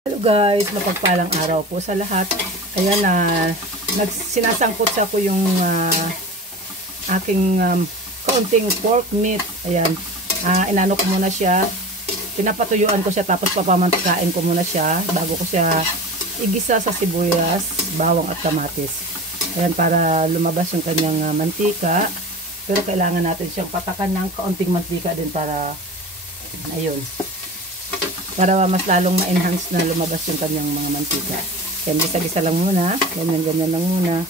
Hello guys, mapagpalang araw po sa lahat. Ayan na, sinasangkot sa ko yung aking kaunting pork meat. Ayan, inano ko muna siya. Pinapatuyuan ko siya tapos papamantikain ko muna siya bago ko siya igisa sa sibuyas, bawang at kamatis. Ayan, para lumabas yung kanyang mantika. Pero kailangan natin siyang patakan ng kaunting mantika din para, ayun, para mas lalong ma-enhance na lumabas yung kanyang mga mantika. Yan, gisa-gisa lang muna. Ganyan lang muna.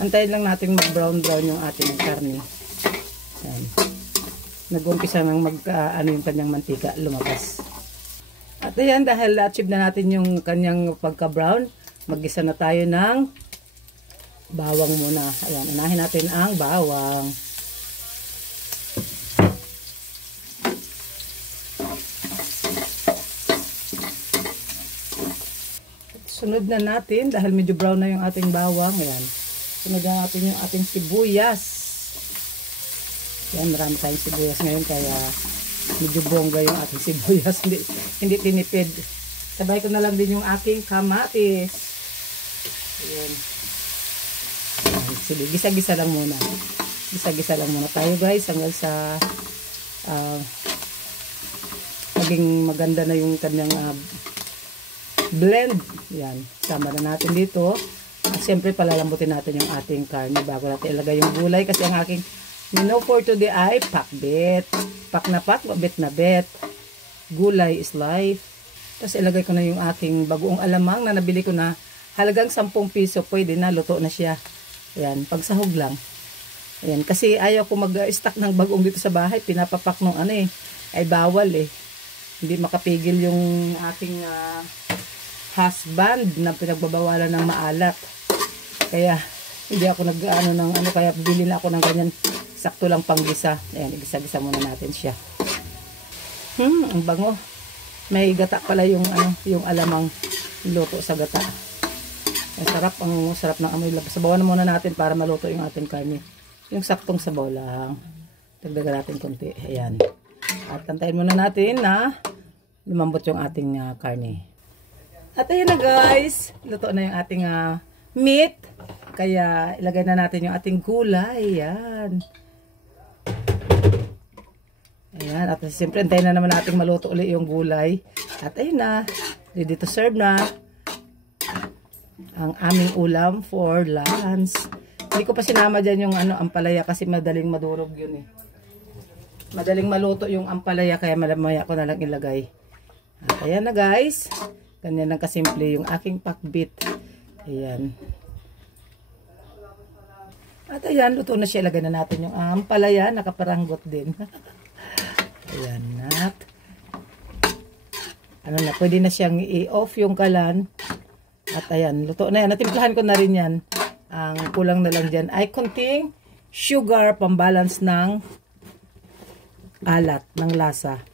Antayin lang natin mag-brown yung ating karne. Yan. Nag-umpisa nang ano yung kanyang mantika lumabas. At ayan, dahil achieve na natin yung kanyang pagka-brown, mag-gisa na tayo ng bawang muna. Ayan, unahin natin ang bawang. Sunod na natin, dahil medyo brown na yung ating bawang, ayan. Sunod na natin yung ating sibuyas. Ayan, marami tayong sibuyas ngayon, kaya medyo bongga yung ating sibuyas. Hindi tinipid. Sabay ko na lang din yung aking kamatis. Ayan. Sige, gisa-gisa lang muna. Gisa-gisa lang muna tayo guys, hanggang sa maging maganda na yung kanyang blend. Yan, sama na natin dito. At siyempre palalambutin natin yung ating karne bago natin ilagay yung gulay, kasi ang aking menu for today ay pakbet. Pak na pak, bet na bet. Gulay is life. Tapos ilagay ko na yung aking bagoong alamang na nabili ko na halagang 10 piso. Pwede na, luto na siya. Ayan, pagsahog lang. Ayan, kasi ayaw ko mag-stock ng bagoong dito sa bahay. Pinapapak nung ay bawal eh. Hindi makapigil yung aking husband na pinagbabawalan ng maalat. Kaya hindi ako kaya bili na ako ng ganyan, sakto lang panggisa. Ayan, igisa-gisa muna natin siya. Ang bango. May gata pala yung yung alamang luto sa gata. Ang sarap ng amoy. Sabawan na muna natin para maluto yung ating karne. Yung saktong sabaw lang. Dagdagan natin konti. Ayan. At tantayin muna natin na lumambot yung ating karne. At ayun na guys, luto na yung ating meat. Kaya ilagay na natin yung ating gulay. Ayan. Ayan. At siyempre, antayin na naman natin maluto ulit yung gulay. At ayun na, ready to serve na ang aming ulam for lunch. Hindi ko pa sinama dyan yung ampalaya kasi madaling madurog yun eh. Madaling maluto yung ampalaya, kaya malamaya ko na lang ilagay. At ayan na guys. Ganyan lang kasimple yung aking pakbit. Ayan. At ayan, luto na siya. Lagay na natin yung ampalaya. Nakaparanggot din. Ayan na. Pwede na siyang i-off yung kalan. At ayan, luto na yan. Natimplahan ko na rin yan. Ang kulang na lang dyan ay konting sugar, pambalance ng alat, ng lasa.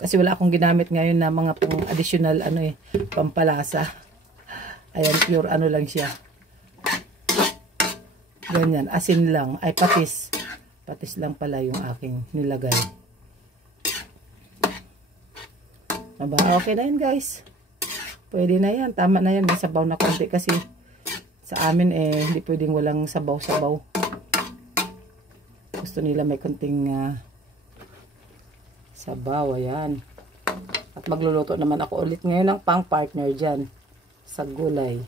Kasi wala akong ginamit ngayon na mga pang additional pampalasa. Ayan, pure lang siya. Ganyan, asin lang. Ay, patis. Patis lang pala yung aking nilagay. Okay na yan guys. Pwede na yan. Tama na yan. May sabaw na konti kasi sa amin hindi pwedeng walang sabaw-sabaw. Gusto nila may konting sabaw. Ayan. At magluluto naman ako ulit ngayon ng pang partner dyan sa gulay.